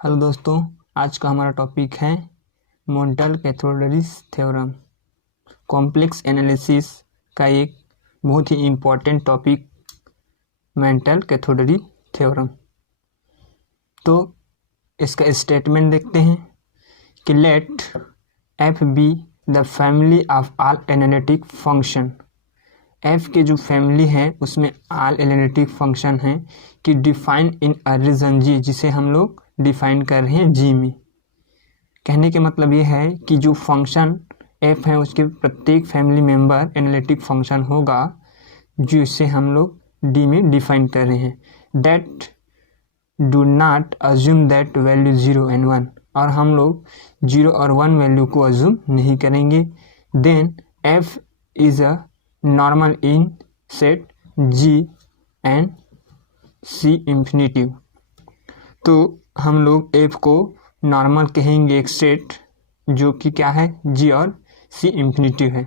Hello दोस्तों, आज का हमारा टॉपिक है मोंटेल-कैथोडरीज थ्योरम। कॉम्प्लेक्स एनालिसिस का एक बहुत ही इम्पोर्टेंट टॉपिक मोंटेल-कैथोडरी थ्योरम। तो इसका स्टेटमेंट देखते हैं कि let F be the family of all analytic function. F के जो फैमिली है उसमें ऑल एनालिटिक फंक्शन है कि डिफाइन इन अ रीजन जी, जिसे हम लोग डिफाइन कर रहे हैं जी में। कहने के मतलब ये है कि जो फंक्शन एफ है उसके प्रत्येक फैमिली मेंबर एनालिटिक फंक्शन होगा जिसे हम लोग डी में डिफाइन कर रहे हैं। That do not assume that value 0 and 1, और हम लोग 0 और 1 वैल्यू को अज्यूम नहीं करेंगे। Then F is a normal in set G and C infinitive. तो हम लोग एफ को नॉर्मल कहेंगे एक सेट जो कि क्या है, जी और सी इंफिनिटिव है।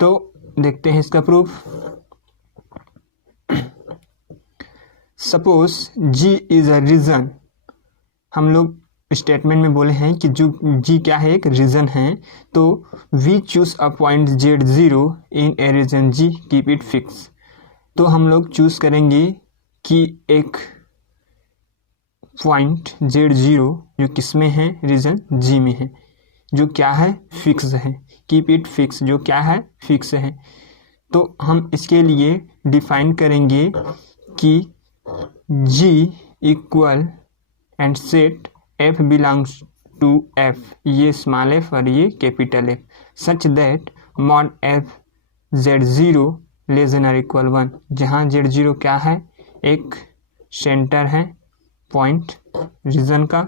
तो देखते हैं इसका proof. Suppose G is a region, हम लोग स्टेटमेंट में बोले हैं कि जो जी क्या है, एक रीजन है। तो we choose a point Z0 in a region G, keep it fix. तो हम लोग चूज करेंगे कि एक पॉइंट Z0 जो किस में है, रीजन जी में है, जो क्या है, फिक्स है। कीप इट फिक्स, जो क्या है, फिक्स है। तो हम इसके लिए डिफाइन करेंगे कि G equal and set F belongs to F, ये स्मॉल f और ये capital F, such that mod F Z0 less than और इक्वल 1, जहाँ Z0 क्या है, एक सेंटर है पॉइंट रीजन का,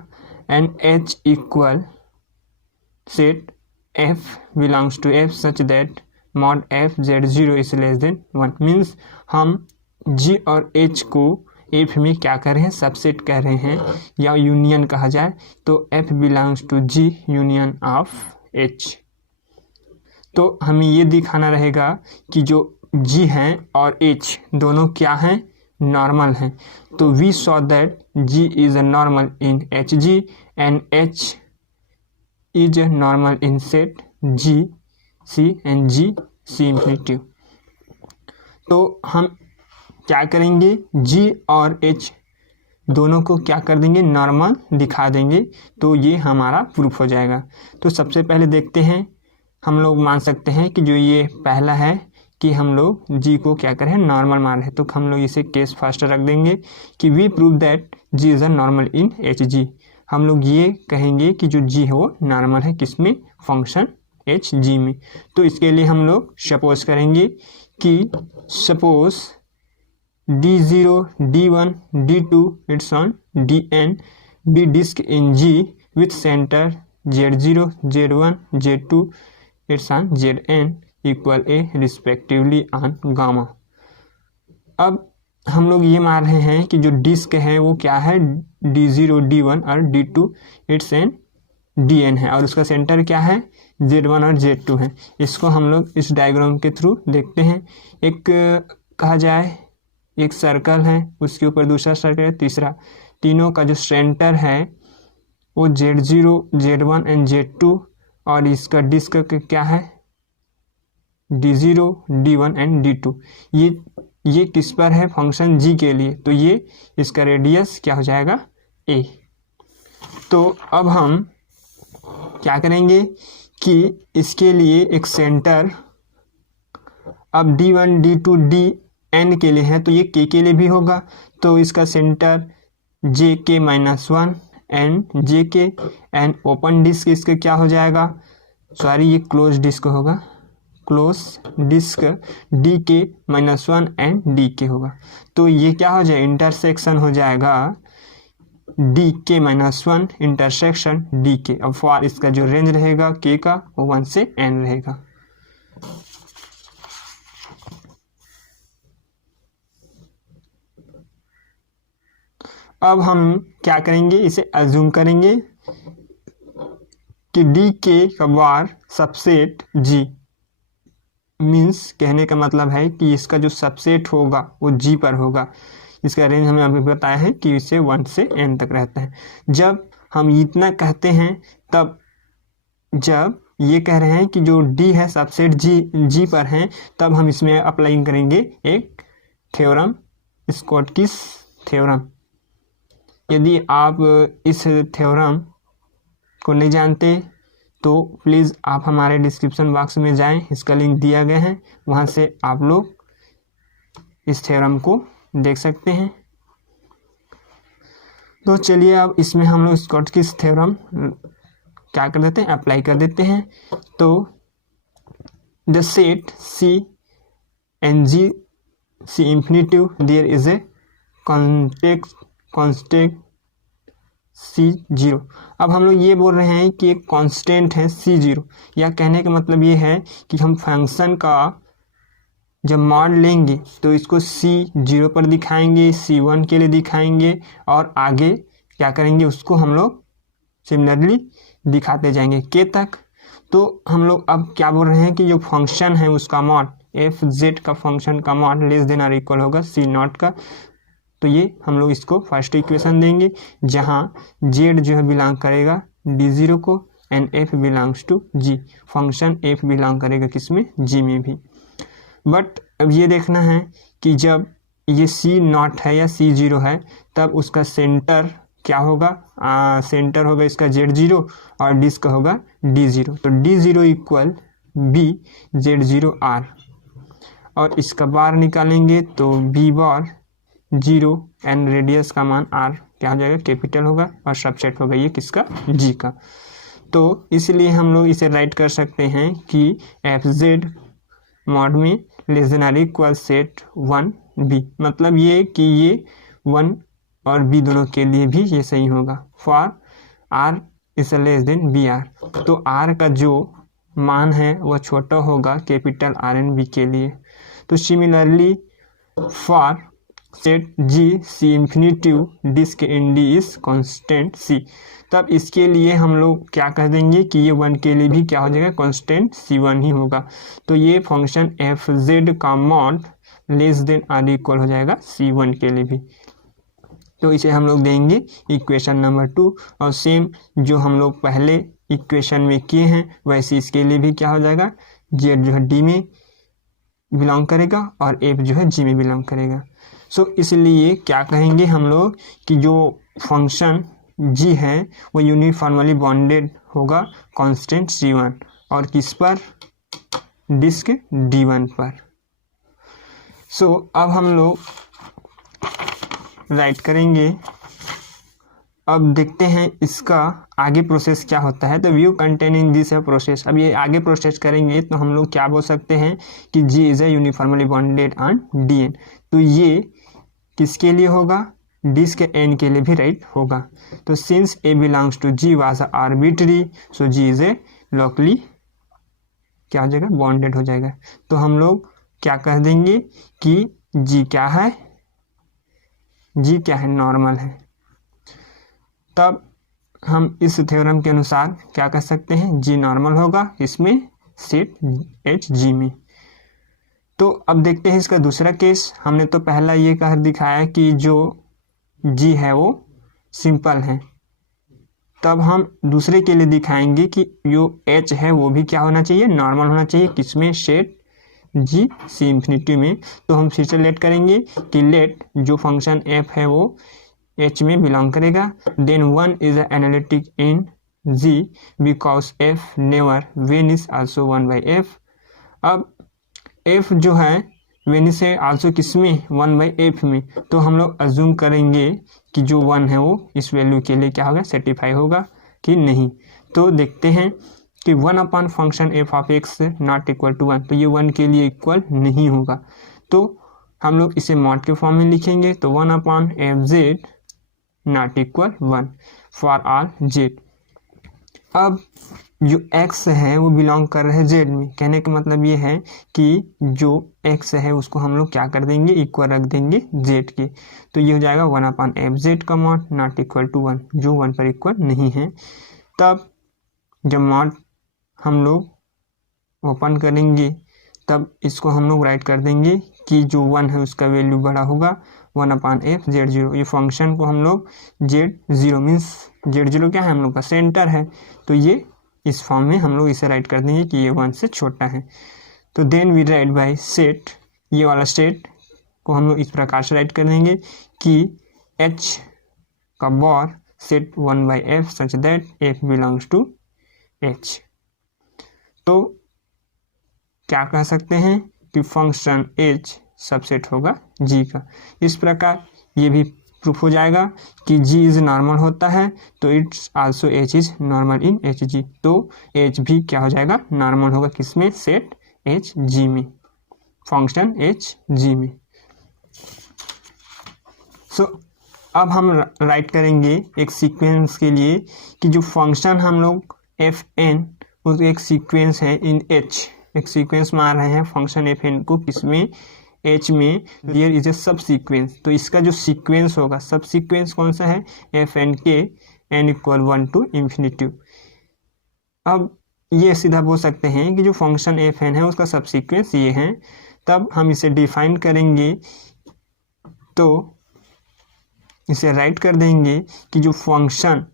and H equal set F belongs to F such that mod F Z0 is less than 1। Means हम G और H को F में क्या कर रहे हैं, सबसेट कर रहे हैं, या यूनियन कहा जाए तो F belongs to G union of H। तो हमें ये दिखाना रहेगा कि जो G है और H दोनों क्या हैं, नॉर्मल हैं। तो we saw that G is a normal in HG and H is normal in set G C and G C infinitive. तो हम क्या करेंगे, G और H दोनों को क्या कर देंगे, नॉर्मल दिखा देंगे। तो ये हमारा प्रूफ हो जाएगा। तो सबसे पहले देखते हैं, हम लोग मान सकते हैं कि जो ये पहला है कि हम लोग G को क्या करें, नॉर्मल मान रहे हैं। तो हम लोग इसे केस फर्स्ट रख देंगे कि we prove that G is a normal in HG। हम लोग ये कहेंगे कि जो G है वो नॉर्मल है किसमें, फंक्शन HG में। तो इसके लिए हम लोग सपोज करेंगे कि suppose D0, D1, D2, it's on Dn be disk in G with center Z0, Z1, Z2, it's on Zn equal A respectively on gamma। अब हम लोग ये मान रहे हैं कि जो डिस्क है वो क्या है, D0, D1 और D2 इट्स एन Dn है, और उसका सेंटर क्या है, Z1 और Z2 है। इसको हम लोग इस डायग्राम के थ्रू देखते हैं। एक कहा जाए एक सर्कल है, उसके ऊपर दूसरा सर्कल है, तीसरा, तीनों का जो सेंटर है वो Z0, Z1 एंड Z2, और इसका डिस्क क्या है, D0, D1 एंड D2। ये किस पर है, फंक्शन G के लिए। तो ये इसका रेडियस क्या हो जाएगा, A। तो अब हम क्या करेंगे कि इसके लिए एक सेंटर, अब D1, D2, Dn के लिए है तो ये K के लिए भी होगा। तो इसका centre JK-1 and JK and open disc इसका क्या हो जाएगा, सॉरी ये क्लोज डिस्क होगा, close disc DK-1 and DK होगा। तो ये क्या हो जाए, इंटरसेक्शन हो जाएगा DK-1 इंटरसेक्शन DK। अब फॉर इसका जो रेंज रहेगा K का वो 1 से n रहेगा। अब हम क्या करेंगे, इसे अज्यूम करेंगे कि डी के का बार सबसेट G, मीन्स कहने का मतलब है कि इसका जो सबसेट होगा वो G पर होगा। इसका रेंज हमें अभी बताया है कि इससे 1 से n तक रहता है। जब हम इतना कहते हैं तब जब ये कह रहे हैं कि जो D है सबसेट G पर है, तब हम इसमें अप्लाई करेंगे एक थ्योरम, स्कॉटकिस थ्योरम। यदि आप इस थ्योरम को नहीं जानते तो प्लीज़ आप हमारे डिस्क्रिप्शन बॉक्स में जाएं, इसका लिंक दिया गया है, वहां से आप लोग इस थ्योरम को देख सकते हैं। तो चलिए अब इसमें हम लोग स्कॉटकिस थ्योरम क्या कर देते हैं, अप्लाई कर देते हैं। तो the set C and G C infinitive there is a constant C0। अब हम लोग ये बोल रहे हैं कि एक कांस्टेंट है C0, या कहने का मतलब ये है कि हम फंक्शन का जब मॉड लेंगे तो इसको C0 पर दिखाएंगे, C1 के लिए दिखाएंगे, और आगे क्या करेंगे उसको हम लोग सिमिलरली दिखाते जाएंगे K तक। तो हम लोग अब क्या बोल रहे हैं कि जो फंक्शन है उसका मॉड f(z) का फंक्शन का मॉड लेस देन और इक्वल होगा C0 का। तो ये हम लोग इसको फर्स्ट इक्वेशन देंगे जहाँ z जो है बिलोंग करेगा D0 को and f belongs to G। Function f belong करेगा किसमें, G में भी। बट अब ये देखना है कि जब ये C0 है या C0 है तब उसका सेंटर क्या होगा, सेंटर होगा इसका Z0 और डिस्क का होगा D0। तो D0 equal B Z0 R, और इसका बार निकालेंगे तो B बार 0 एंड रेडियस का मान R क्या हो जाएगा, कैपिटल होगा, और सबसेट होगा ये किसका, G का। तो इसलिए हम लोग इसे राइट कर सकते हैं कि FZ मॉड में less than or equal set 1B, मतलब ये कि ये 1 और B दोनों के लिए भी ये सही होगा। For R is less then BR, तो R का जो मान है वह छोटा होगा कैपिटल R एंड B के लिए। तो similarly for set G C infinitive disc in D is constant C, तब इसके लिए हम लोग क्या कह देंगे कि ये 1 के लिए भी क्या हो जाएगा, कांस्टेंट C1 ही होगा। तो ये फंक्शन FZ का mod less than or equal हो जाएगा C1 के लिए भी। तो इसे हम लोग देंगे इक्वेशन नंबर 2, और सेम जो हम लोग पहले इक्वेशन में किए हैं वैसे इसके लिए भी क्या हो जाएगा, Z जो है D में बिलोंग करेगा और F जो है G में बिलोंग करेगा। सो इसलिए क्या कहेंगे हम लोग कि जो फंक्शन G है वो यूनिफॉर्मली बॉन्डेड होगा कांस्टेंट C1 और किस पर, डिस्क D1 पर। सो अब हम लोग राइट करेंगे। अब देखते हैं इसका आगे प्रोसेस क्या होता है। तो व्यू कंटेनिंग दिस है प्रोसेस। अब ये आगे प्रोसेस करेंगे तो हम लोग क्या बोल सकते हैं कि G is A uniformly bonded on DN। तो ये किसके लिए होगा, डिस्क N के लिए भी राइट होगा। तो since A belongs to G was arbitrary, so G is a locally क्या हो जाएगा, बॉन्डेड हो जाएगा। तो हम लोग क्या कह देंगे कि G क्या है, G क्या है, नॉर्मल है। तब हम इस थ्योरम के अनुसार क्या कह सकते हैं, G नॉर्मल होगा इसमें सेट H G में। तो अब देखते हैं इसका दूसरा केस। हमने तो पहला ये कह दिखाया कि जो G है वो सिंपल है, तब हम दूसरे के लिए दिखाएंगे कि जो H है वो भी क्या होना चाहिए, नॉर्मल होना चाहिए। किसमें, सेट G C इंफिनिटी में। तो हम फिर से लेट करेंगे कि लेट जो फंक्शन f है वो H में बिलोंग करेगा। Then 1 is analytic in G because f never when is also 1/f। अब f जो है वेन से आल्सो किसमें, 1/f में। तो हम लोग अज्यूम करेंगे कि जो 1 है वो इस वैल्यू के लिए क्या होगा, सेटिफाई होगा कि नहीं। तो देखते हैं कि 1 upon function f of x not equal to 1, तो ये 1 के लिए इक्वल नहीं होगा। तो हम लोग इसे मॉड के फॉर्म में लिखेंगे। तो 1 upon fz not equal 1 for all z। अब जो x है वो बिलोंग कर रहे हैं z में। कहने का मतलब ये है कि जो x है उसको हम लोग क्या कर देंगे, इक्वल रख देंगे z के। तो ये हो जाएगा 1 अपॉन fz का मॉड नॉट इक्वल टू 1, जो 1 पर इक्वल नहीं है। तब जब मॉड हम लोग ओपन करेंगे तब इसको हम लोग राइट कर देंगे कि जो 1 है उसका वैल्यू बड़ा होगा 1/f(z0)। ये फंक्शन को हम लोग z0 मीन्स z0 क्या है हम लोग का सेंटर है, तो ये इस फॉर्म में हम लोग इसे राइट कर देंगे कि ये 1 से छोटा है। तो then we write by set, ये वाला स्टेट को हम लोग इस प्रकार से राइट कर देंगे कि h का बॉर set 1/f such that f belongs to h। तो क्या कह सकते हैं कि फंक्शन h सबसेट होगा g का। इस प्रकार ये भी प्रूफ हो जाएगा कि g इज नॉर्मल होता है, तो it's also h is normal in hg। तो h भी क्या हो जाएगा नॉर्मल होगा किसमें सेट hg में, फंक्शन hg में। सो अब हम राइट करेंगे एक सीक्वेंस के लिए कि जो फंक्शन हम लोग fn वो एक सीक्वेंस है इन h, एक सीक्वेंस मान रहे हैं फंक्शन fn को किसमें h में, देयर इज ए सब सीक्वेंस। तो इसका जो सीक्वेंस होगा सब सीक्वेंस कौन सा है fn के n = 1 to ∞। अब ये सीधा बोल सकते हैं कि जो फंक्शन fn है उसका सब सीक्वेंस ये है। तब हम इसे डिफाइन करेंगे तो इसे राइट कर देंगे कि जो फंक्शन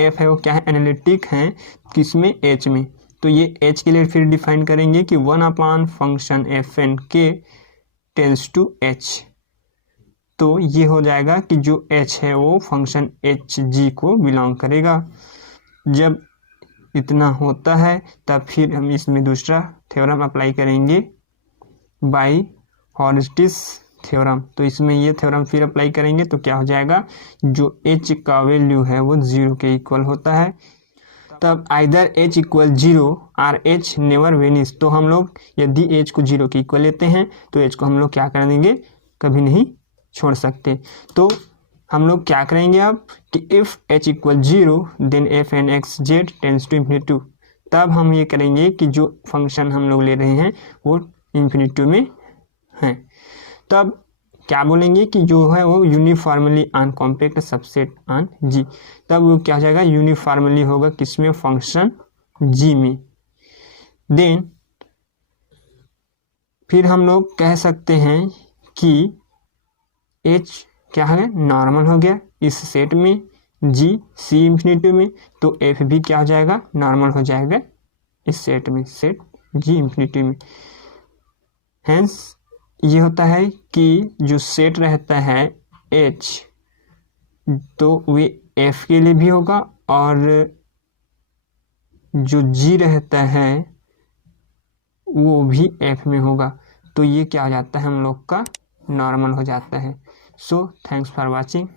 f है वो क्या है एनालिटिक है किसमें h में। तो ये h के लिए फिर डिफाइन करेंगे कि 1/फंक्शन fn के टेंस टू h। तो ये हो जाएगा कि जो h है वो फंक्शन hg को बिलोंग करेगा। जब इतना होता है तब फिर हम इसमें दूसरा थ्योरम अप्लाई करेंगे बाय हॉर्स्टिस थ्योरम। तो इसमें ये थ्योरम फिर अप्लाई करेंगे तो क्या हो जाएगा जो h का वैल्यू है वो 0 के इक्वल होता है। तब आइदर h = 0 और h नेवर वेनिश। तो हम लोग यदि h को 0 के इक्वल लेते हैं तो h को हम लोग क्या कर देंगे कभी नहीं छोड़ सकते। तो हम लोग क्या करेंगे अब कि if h = 0 then fn(x(z) tends to ∞। तब हम ये करेंगे कि जो फंक्शन हम लोग ले रहे हैं वो ∞ में है। तब क्या बोलेंगे कि जो है वो यूनिफॉर्मली अनकॉम्पैक्ट सबसेट ऑन G। तब वो क्या हो जाएगा यूनिफॉर्मली होगा किसमें फंक्शन G में। देन फिर हम लोग कह सकते हैं कि H क्या है नॉर्मल हो गया इस सेट में, G C ∞ में, तो F भी क्या हो जाएगा नॉर्मल हो जाएगा इस सेट में, सेट G ∞ में। हेंस ये होता है कि जो सेट रहता है H तो वे F के लिए भी होगा और जो G रहता है वो भी F में होगा। तो ये क्या हो जाता है हम लोग का नॉर्मल हो जाता है। So thanks for watching.